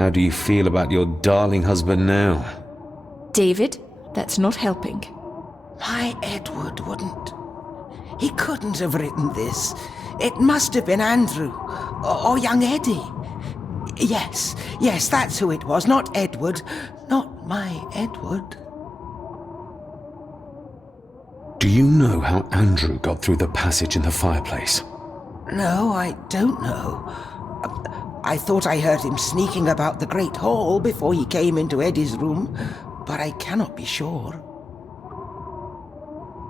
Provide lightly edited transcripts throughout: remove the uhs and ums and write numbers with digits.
How do you feel about your darling husband now? David, that's not helping. My Edward wouldn't. He couldn't have written this. It must have been Andrew. Or young Eddie. Yes, that's who it was. Not Edward. Not my Edward. Do you know how Andrew got through the passage in the fireplace? No, I don't know. I thought I heard him sneaking about the Great Hall before he came into Eddie's room, but I cannot be sure.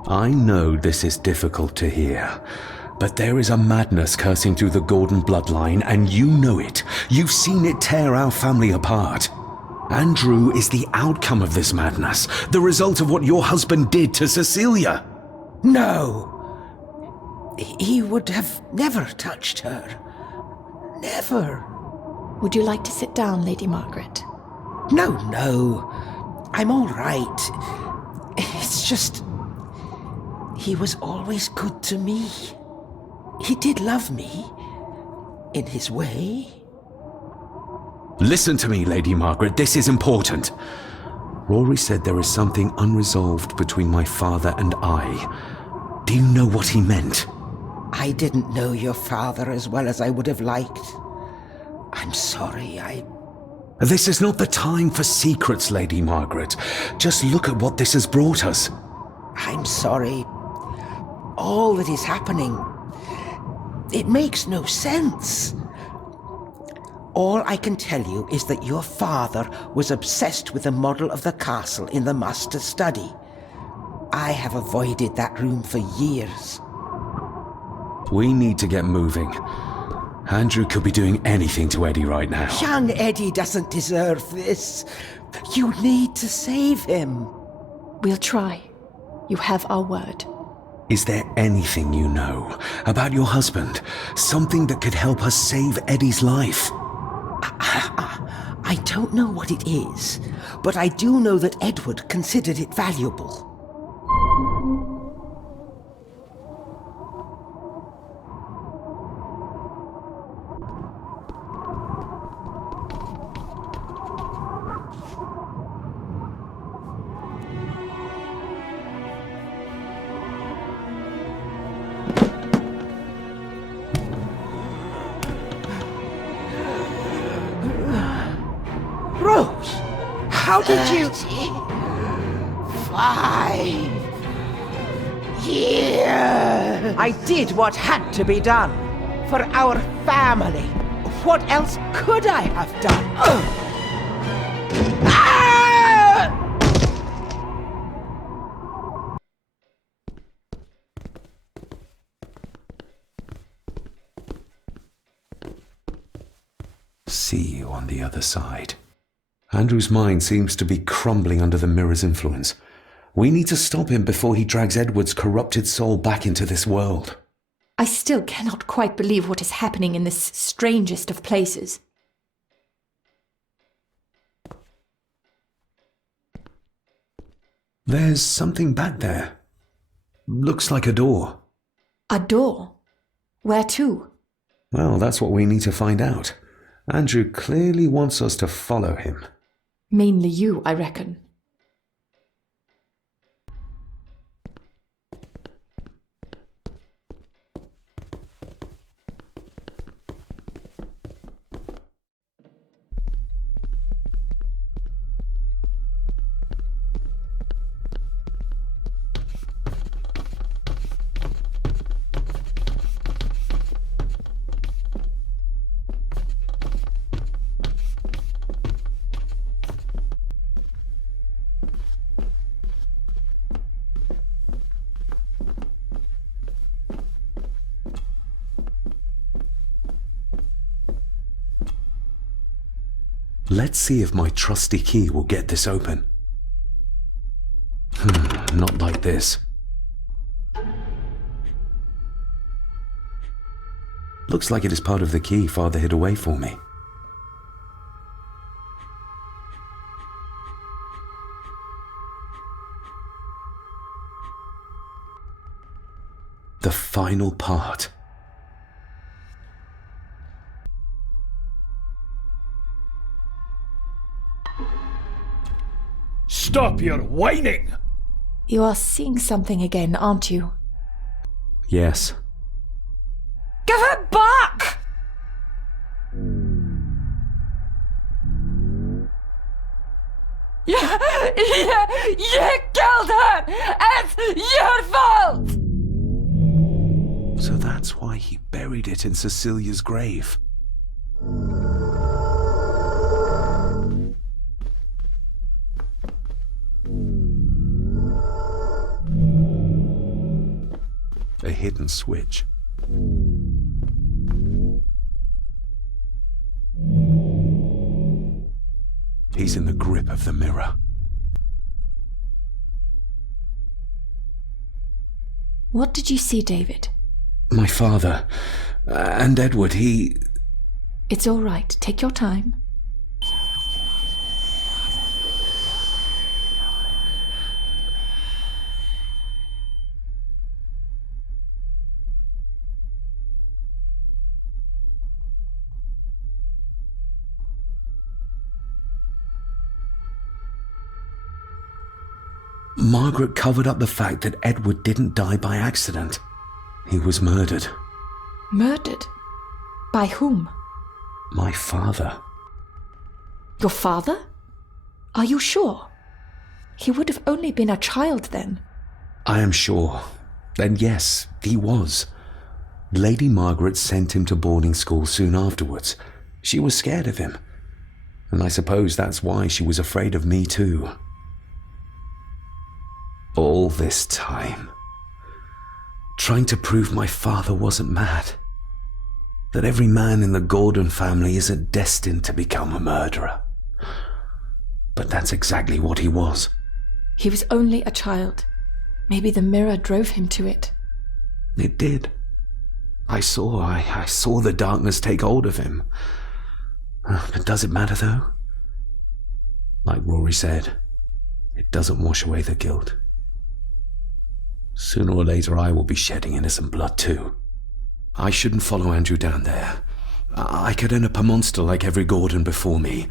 I know this is difficult to hear, but there is a madness coursing through the Gordon bloodline, and you know it. You've seen it tear our family apart. Andrew is the outcome of this madness, the result of what your husband did to Cecilia. No. He would have never touched her. Never. Would you like to sit down, Lady Margaret? No. I'm all right. It's just... he was always good to me. He did love me. In his way. Listen to me, Lady Margaret. This is important. Rory said there is something unresolved between my father and I. Do you know what he meant? I didn't know your father as well as I would have liked. I'm sorry, This is not the time for secrets, Lady Margaret. Just look at what this has brought us. I'm sorry. All that is happening, it makes no sense. All I can tell you is that your father was obsessed with the model of the castle in the master's study. I have avoided that room for years. We need to get moving. Andrew could be doing anything to Eddie right now. Young Eddie doesn't deserve this. You need to save him. We'll try. You have our word. Is there anything you know about your husband? Something that could help us save Eddie's life? I don't know what it is, but I do know that Edward considered it valuable. Rose, how did you... 5 years. I did what had to be done. For our family. What else could I have done? Ah! See you on the other side. Andrew's mind seems to be crumbling under the mirror's influence. We need to stop him before he drags Edward's corrupted soul back into this world. I still cannot quite believe what is happening in this strangest of places. There's something back there. Looks like a door. A door? Where to? Well, that's what we need to find out. Andrew clearly wants us to follow him. Mainly you, I reckon. Let's see if my trusty key will get this open. Not like this. Looks like it is part of the key Father hid away for me. The final part. Stop your whining! You are seeing something again, aren't you? Yes. Give it back! You killed her! It's your fault! So that's why he buried it in Cecilia's grave. A hidden switch. He's in the grip of the mirror. What did you see, David? My father and Edward, It's all right. Take your time. Margaret covered up the fact that Edward didn't die by accident. He was murdered. Murdered? By whom? My father. Your father? Are you sure? He would have only been a child then. I am sure. Then yes, he was. Lady Margaret sent him to boarding school soon afterwards. She was scared of him. And I suppose that's why she was afraid of me too. All this time, trying to prove my father wasn't mad. That every man in the Gordon family isn't destined to become a murderer. But that's exactly what he was. He was only a child. Maybe the mirror drove him to it. It did. I saw the darkness take hold of him. But does it matter though? Like Rory said, it doesn't wash away the guilt. Sooner or later I will be shedding innocent blood too. I shouldn't follow Andrew down there. I could end up a monster like every Gordon before me,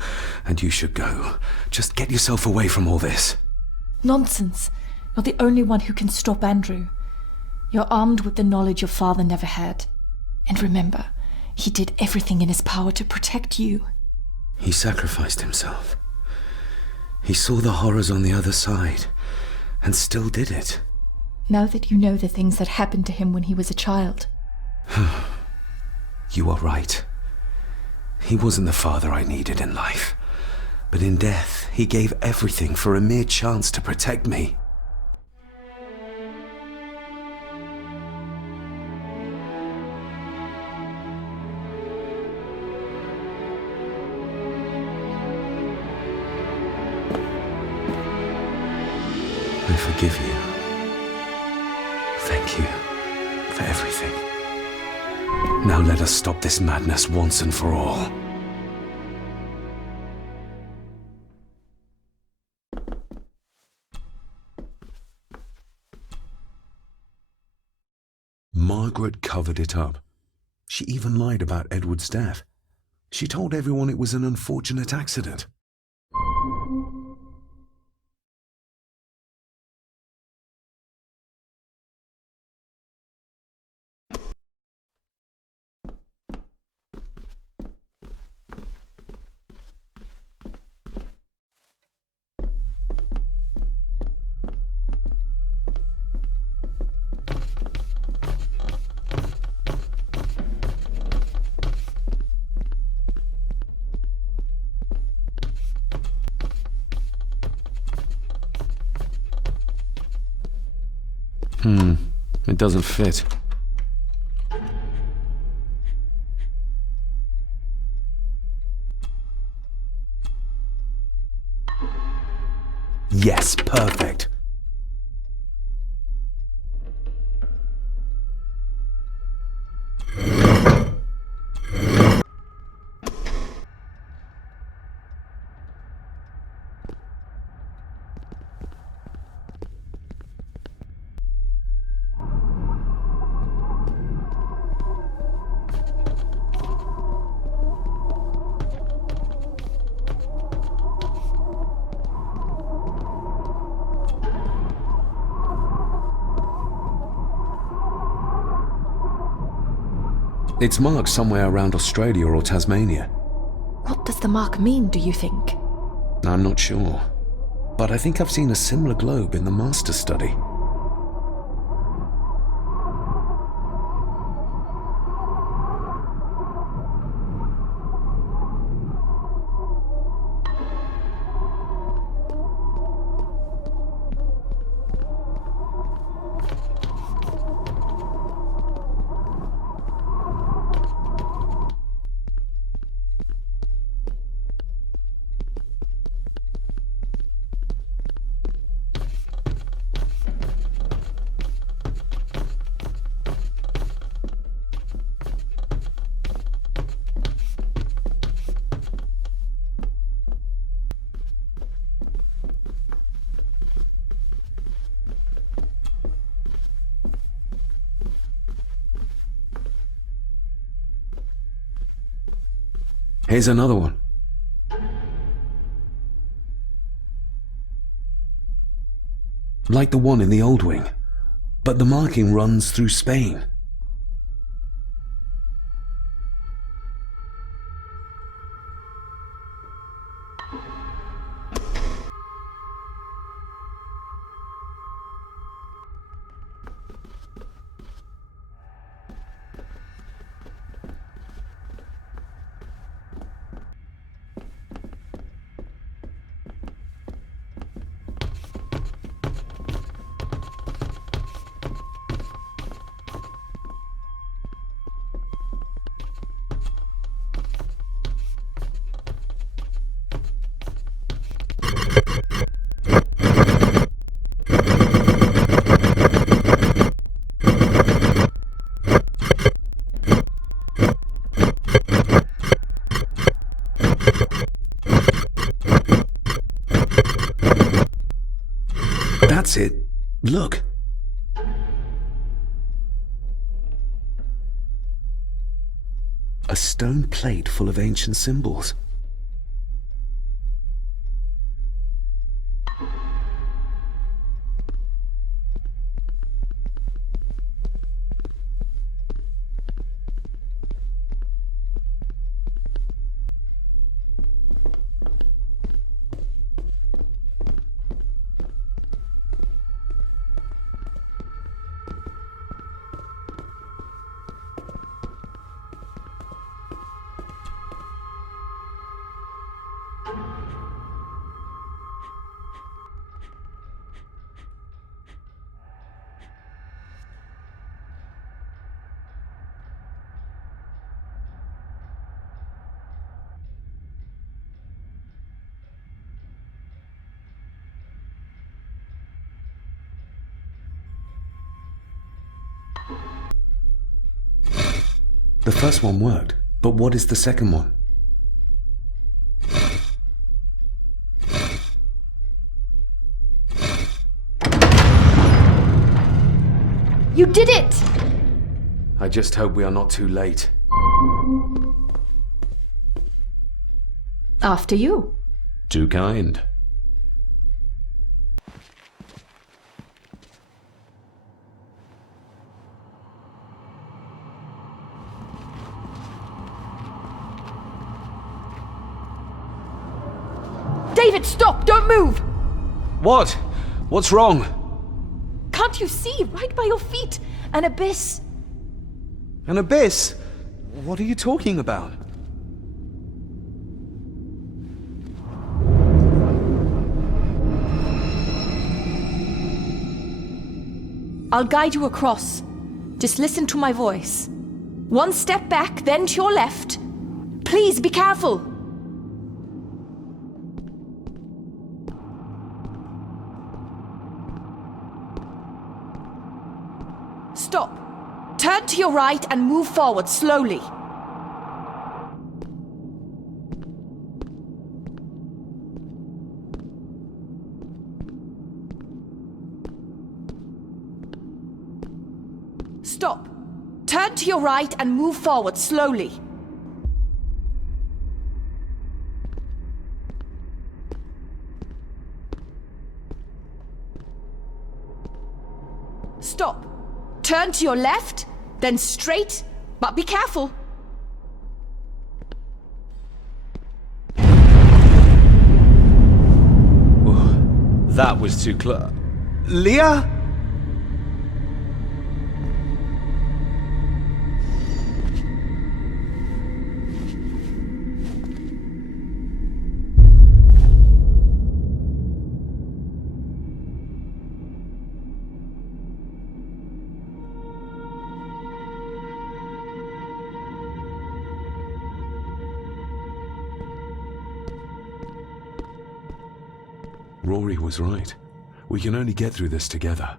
and you should go. Just get yourself away from all this. Nonsense. You're the only one who can stop Andrew. You're armed with the knowledge your father never had. And remember, he did everything in his power to protect you. He sacrificed himself. He saw the horrors on the other side, and still did it. Now that you know the things that happened to him when he was a child. You are right. He wasn't the father I needed in life. But in death, he gave everything for a mere chance to protect me. I forgive you. Thank you for everything. Now let us stop this madness once and for all. Margaret covered it up. She even lied about Edward's death. She told everyone it was an unfortunate accident. It doesn't fit. Yes, perfect. It's marked somewhere around Australia or Tasmania. What does the mark mean, do you think? I'm not sure, but I think I've seen a similar globe in the master study. Here's another one. Like the one in the old wing, but the marking runs through Spain. That's it. Look. A stone plate full of ancient symbols. The first one worked, but what is the second one? You did it! I just hope we are not too late. After you. Too kind. David, stop! Don't move! What? What's wrong? Can't you see? Right by your feet. An abyss. An abyss? What are you talking about? I'll guide you across. Just listen to my voice. One step back, then to your left. Please be careful. Stop. Turn to your right and move forward slowly. Stop. Turn to your right and move forward slowly. Stop. Turn to your left, then straight, But be careful! That was too close. Leah? Rory was right. We can only get through this together.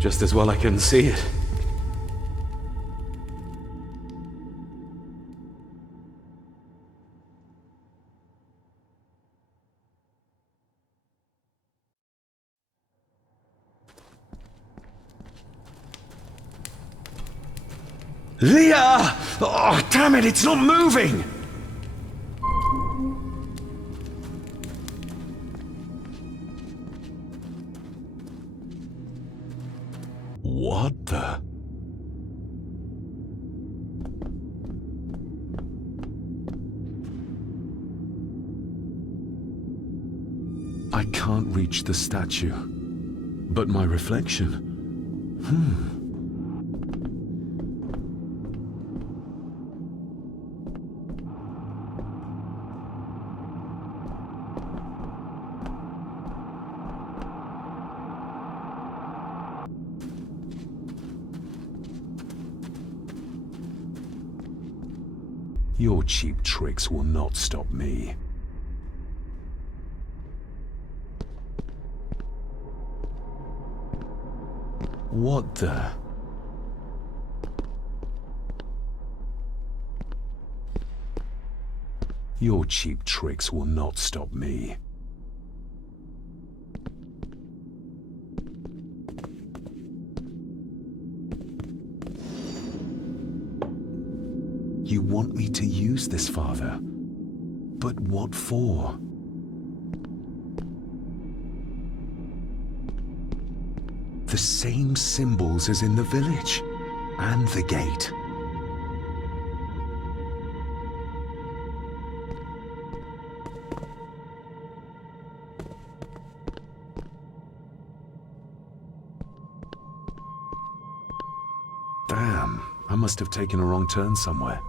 Just as well I couldn't see it. Leah! Oh, damn it, it's not moving! What the? I can't reach the statue, but my reflection. Your cheap tricks will not stop me. What the? Your cheap tricks will not stop me. You want me to use this, Father? But what for? The same symbols as in the village, and the gate. Damn, I must have taken a wrong turn somewhere.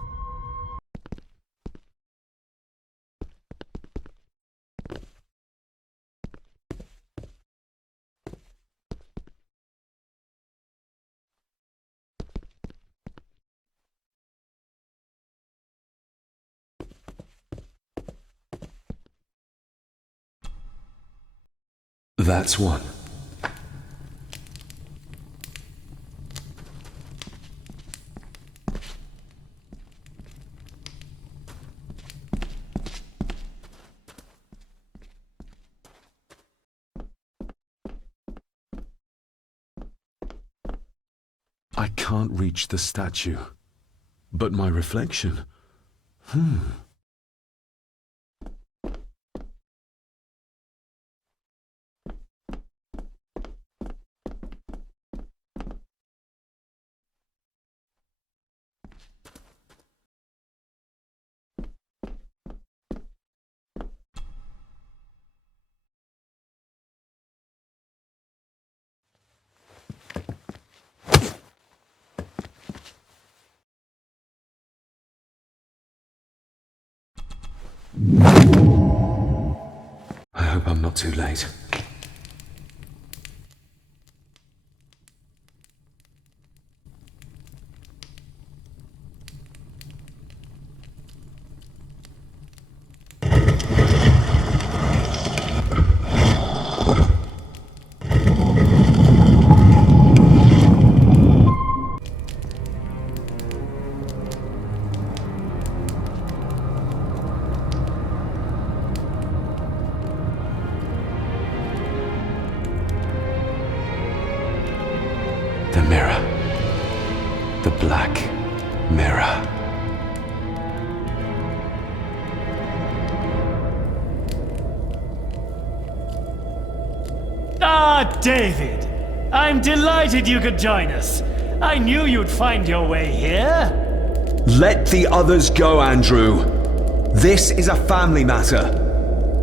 That's one. I can't reach the statue, but my reflection. I hope I'm not too late. David. I'm delighted you could join us. I knew you'd find your way here. Let the others go, Andrew. This is a family matter.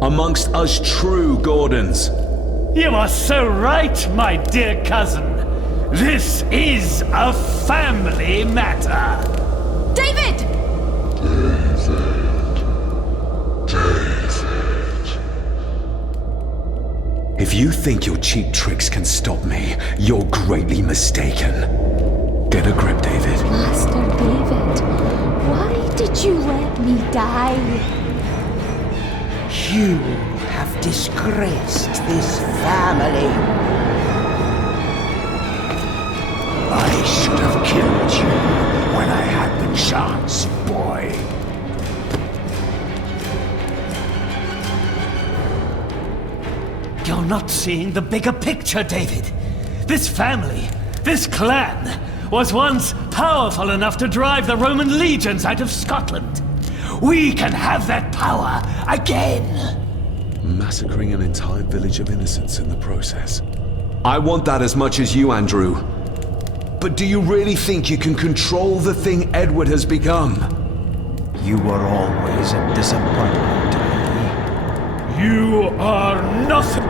Amongst us true Gordons. You are so right, my dear cousin. This is a family matter. David! If you think your cheap tricks can stop me, you're greatly mistaken. Get a grip, David. Master David, why did you let me die? You have disgraced this family. I should have killed you when I had the chance, boy. You're not seeing the bigger picture, David. This family, this clan, was once powerful enough to drive the Roman legions out of Scotland. We can have that power again. Massacring an entire village of innocents in the process. I want that as much as you, Andrew. But do you really think you can control the thing Edward has become? You were always a disappointment to me. You are nothing.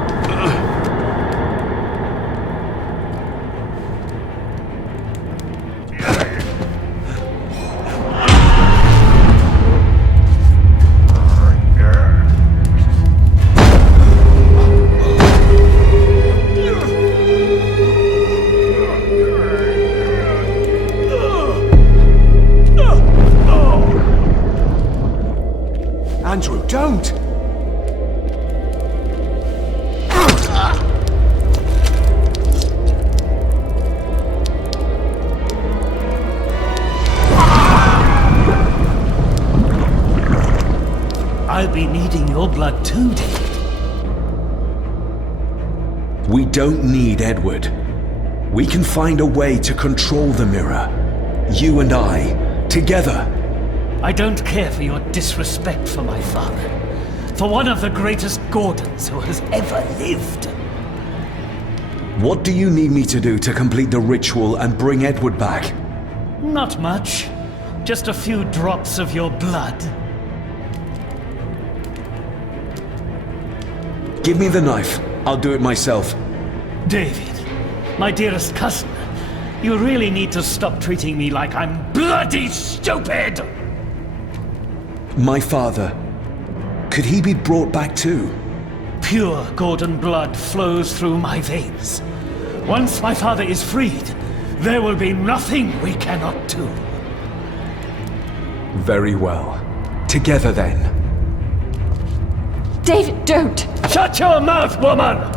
Andrew, don't! I'll be needing your blood too, David. We don't need Edward. We can find a way to control the mirror. You and I, together. I don't care for your disrespect for my father. For one of the greatest Gordons who has ever lived. What do you need me to do to complete the ritual and bring Edward back? Not much. Just a few drops of your blood. Give me the knife. I'll do it myself. David, my dearest cousin, you really need to stop treating me like I'm bloody stupid! My father. Could he be brought back too? Pure Gordon blood flows through my veins. Once my father is freed, there will be nothing we cannot do. Very well. Together then. David, don't! Shut your mouth, woman!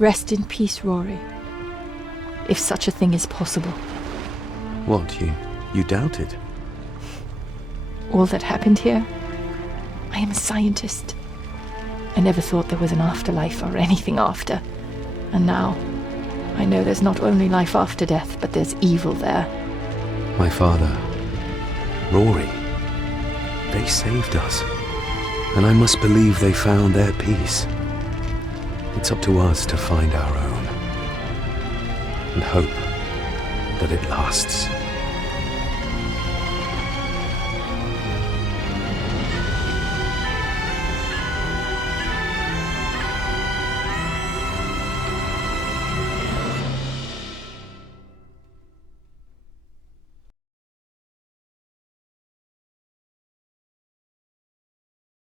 Rest in peace, Rory. If such a thing is possible. What, you doubt it? All that happened here? I am a scientist. I never thought there was an afterlife or anything after. And now, I know there's not only life after death, but there's evil there. My father, Rory, they saved us. And I must believe they found their peace. It's up to us to find our own. And hope that it lasts.